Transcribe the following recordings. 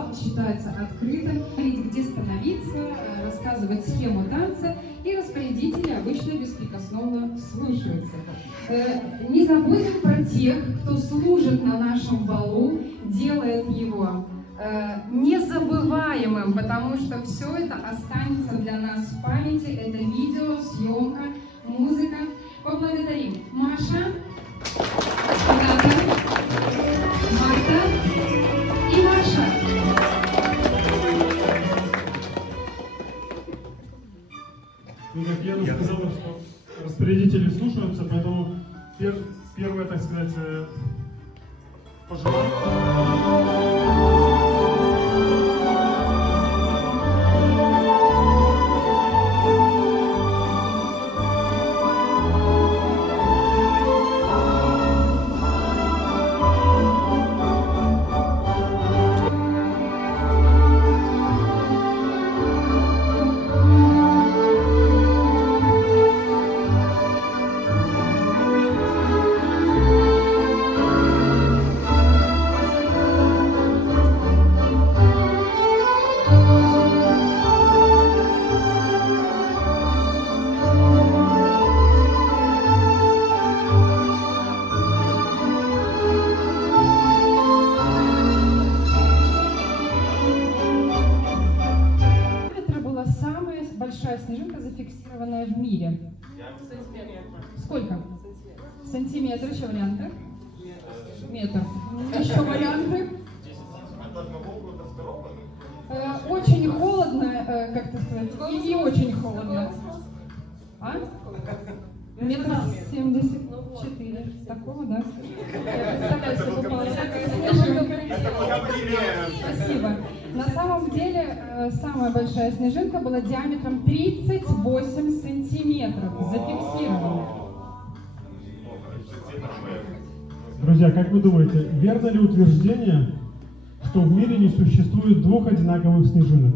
зал считается открытым. Говорить, где становиться, рассказывать схему танца, и распорядители обычно беспрекословно слушаются. Не забудем про тех, кто служит на нашем балу, делает его незабываемым, потому что все это останется для нас в памяти. Это видео, съемка, музыка. Поблагодарим Маша, Ната, Марта и Маша. Ну, как Яна сказала, что распорядители слушаются, поэтому первое, так сказать, пожелание. Большая снежинка, зафиксированная в мире. Сколько? Сантиметр. Еще варианты? Метр. Еще варианты? Очень холодно, как это сказать, и не очень холодно. А? Метр 74. Такого, да? Спасибо. На самом деле, самая большая снежинка была диаметром 38 сантиметров. Зафиксирована. Друзья, как вы думаете, верно ли утверждение, что в мире не существует двух одинаковых снежинок?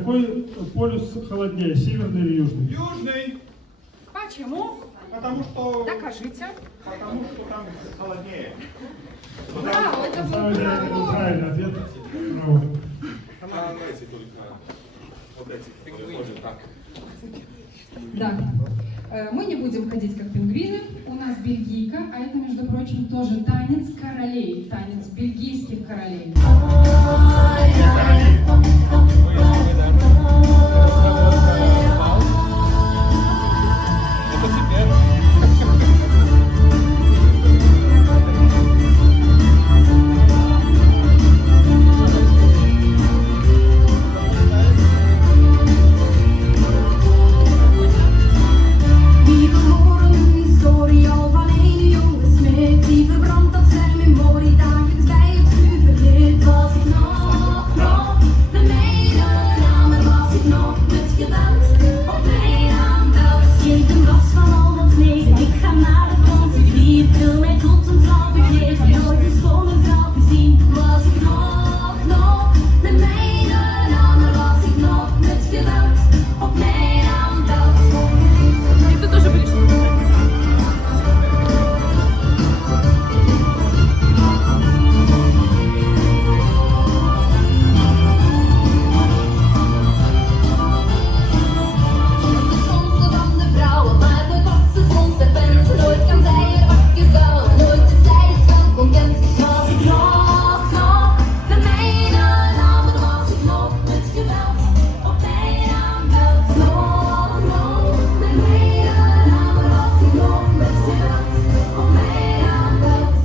какой полюс холоднее, северный или южный? Южный, Почему? потому что Докажите. там холоднее. Браво, это На был самом деле, это браво. правильный ответ. Браво. Там эти только вот эти, которые ходят так. Да. Мы не будем ходить как пингвины. У нас бельгийка, а это, между прочим, тоже танец королей, танец бельгийских королей. Wie verloren een historie al van een jonge smid die verbrandt op zijn memorie dagelijks bij het vuur vergeet. Was ik nog de mede was ik nog met geweld op mijn aanbel. Geef hem last van al dat leven, ik ga naar het fonds, ik vier, wil mij tot een vrouw begeven, nooit een schone vrouw gezien. Was ik nog de mede was ik nog met geweld op mijn aanbel. Ты тоже будешь. De schoonste van de vrouwen, maar nooit was ze het ons serpent. Nooit kan zij er wakker vrouwen, nooit is zij het spel ontkend. Was ik nog de mijne namen, was ik nog met geweld op mij aanbelt. Nog de mijne namen, was ik nog met geweld op mij aanbelt.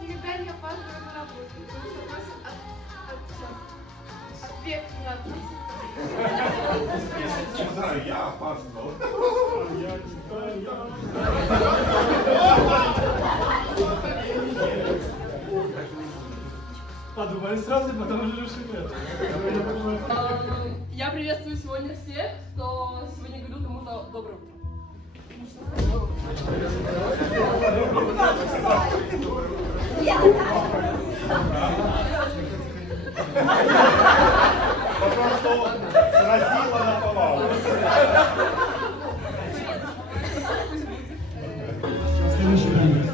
Никогда не опаздываю на работу, потому что носит ответственно относится. Не знаю, я опаздывал. Подумали сразу, потом уже решили. Я приветствую сегодня всех, кто сегодня говорил кому-то доброе утро. Потому что сразила на повал. Следующий вариант.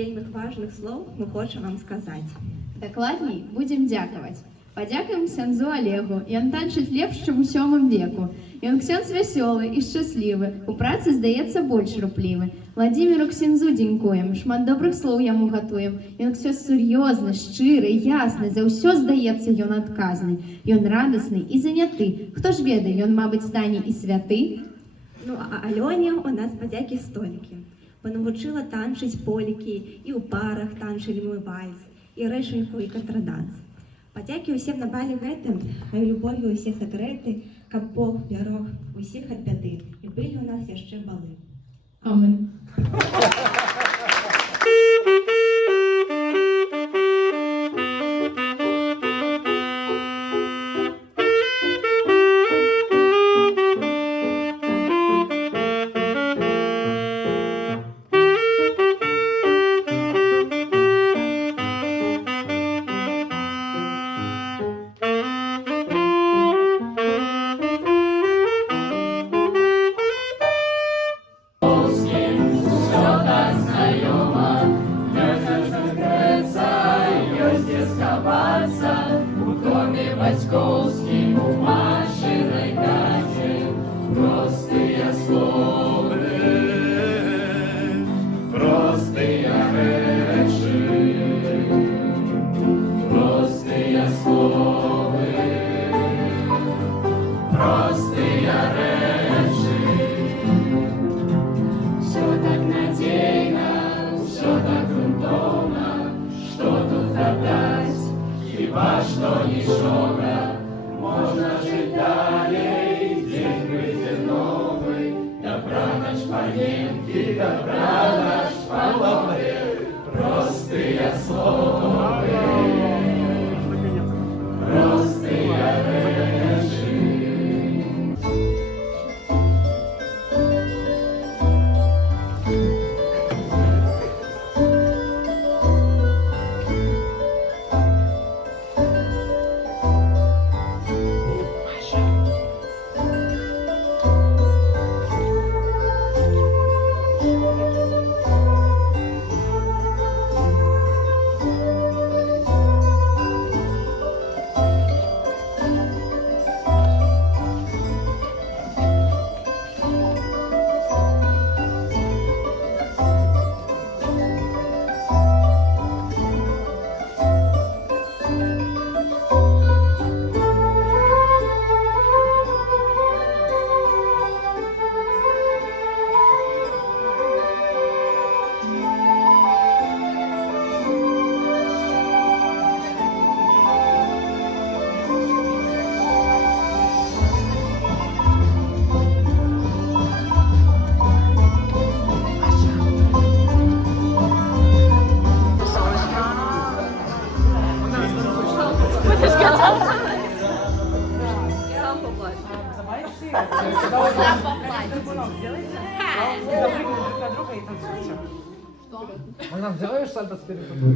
вельмі важных слоў мы хочам вам сказаць. Дакладней, будзем дзякаваць. Падзякуем ксяндзу Олегу. Ён танчыць лепш, чым у 7 веку. Ён ксяндз вясёлы і шчаслівы. У працы, здаецца, больш руплівы. Владзіміру ксяндзу дзякуем, шмат добрых слоў яму гатуем. Ён ксяндз сур'ёзны, шчыры, ясны, за ўсё, здаецца, ён адказны. Ён радасны і заняты. Хто ж ведае, ён, мабыць, стане і святы? Ну, а Алёне у нас падзякі столькі. Панавучыла танчыць полікі, і ў парах танчылі мы вальс, і рэшаньку, і кантраданс. Падзякі ўсім на бале гэтым, а і любові ўсе сакрэты, каб Бог бярог усіх ад бяды, і былі ў нас яшчэ балы. Амэн. Она сделаешь сальто спереди?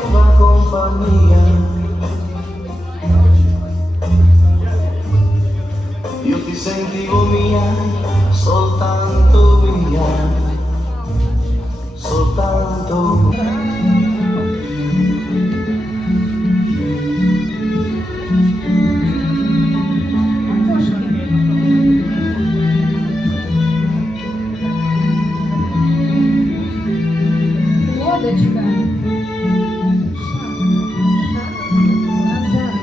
tua compagnia. Io ti sentivo mia, soltanto mia, soltanto mia. Лодочка. Назад.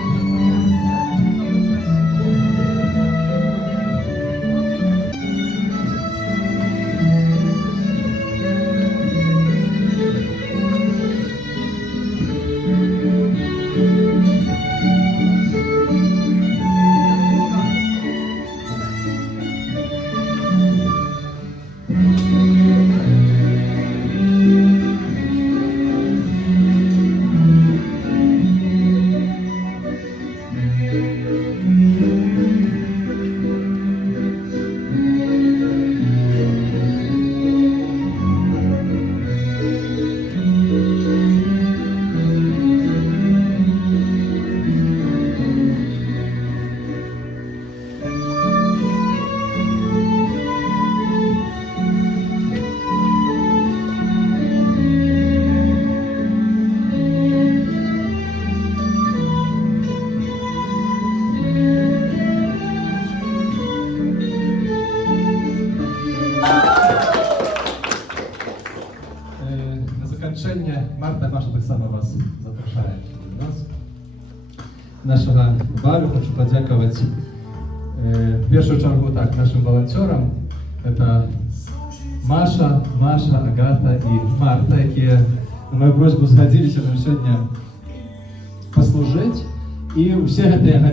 На закінчення Марта, Маша так само вас запрошає до нас. Нашого балю хочу подякувати в першу чергу так, нашим волонтерам. Це Маша, Агата і Марта, які на мою просьбу згодилися нам сьогодні послужити. І всі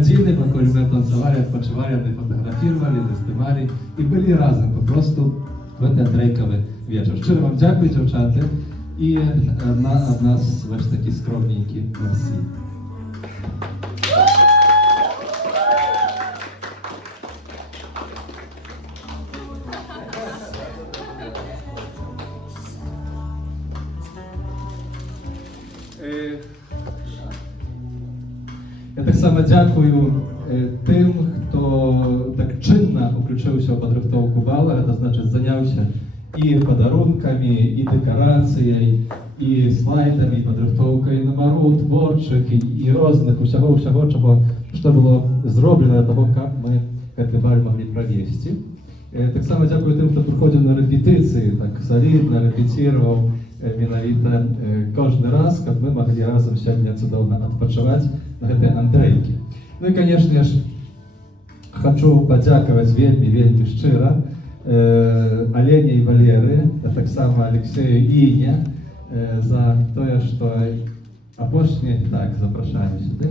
ці години, поки ми танцювали, відпочивали, фотографували, знімали і були разом просто в цей трейковий вечір. Щиро вам дякую, дівчата. І від нас ваш такі скромненькі мерсі. Я так само дякую тим, хто так чинно включився в підготовку бала, це значить зайнявся і подарунками, і декорацією, і слайдами, і підготовкою номерів творчих, і різних, усього, що було зроблено для того, як ми цей бал могли провести. Так само дякую тим, хто приходив на репетиції, так солідно репетировал менавіта кожен раз, щоб ми могли разом сьогодні чудовно відпочивати на этой Андрейке. Ну і, конечно ж, хочу подякувати вельми щиро Олені і Валери, а так само Алексею і Іні за те, що апошні, так, запрошаємо сюди.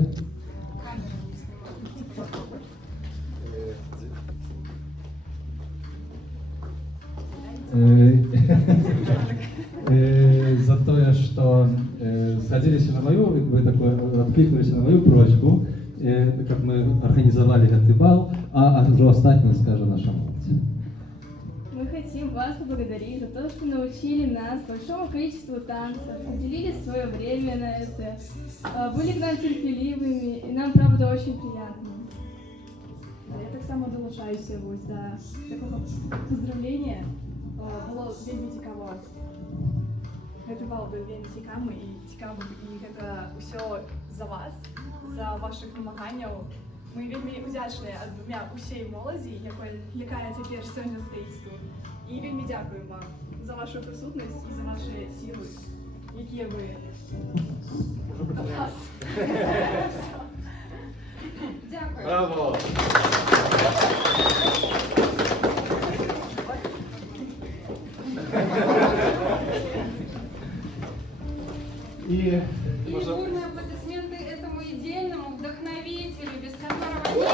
За то, что сходились на мою, вы такой откликнулись на мою просьбу, как мы организовали этот бал, а уже остальное скажет наша молодь. Мы хотим вас поблагодарить за то, что научили нас большому количеству танцев, уделили свое время на это, были к нам терпеливыми, и нам, правда, очень приятно. Я так само долучаюся ось до такого поздравлення. Було вельми цікаво. Гэты бал быў вельмі цікавы і гэта ўсё за вас, за вашых намаганняў. Мы вельмі удзячныя ад імя ўсей моладзі, якая цяпер сёння стаіць тут. І вельмі дзякуем вам за вашу прысутнасць і за ваши сілы, якія вы ад вас. Дякую. Браво! И бурные аплодисменты этому идейному вдохновителю, без которого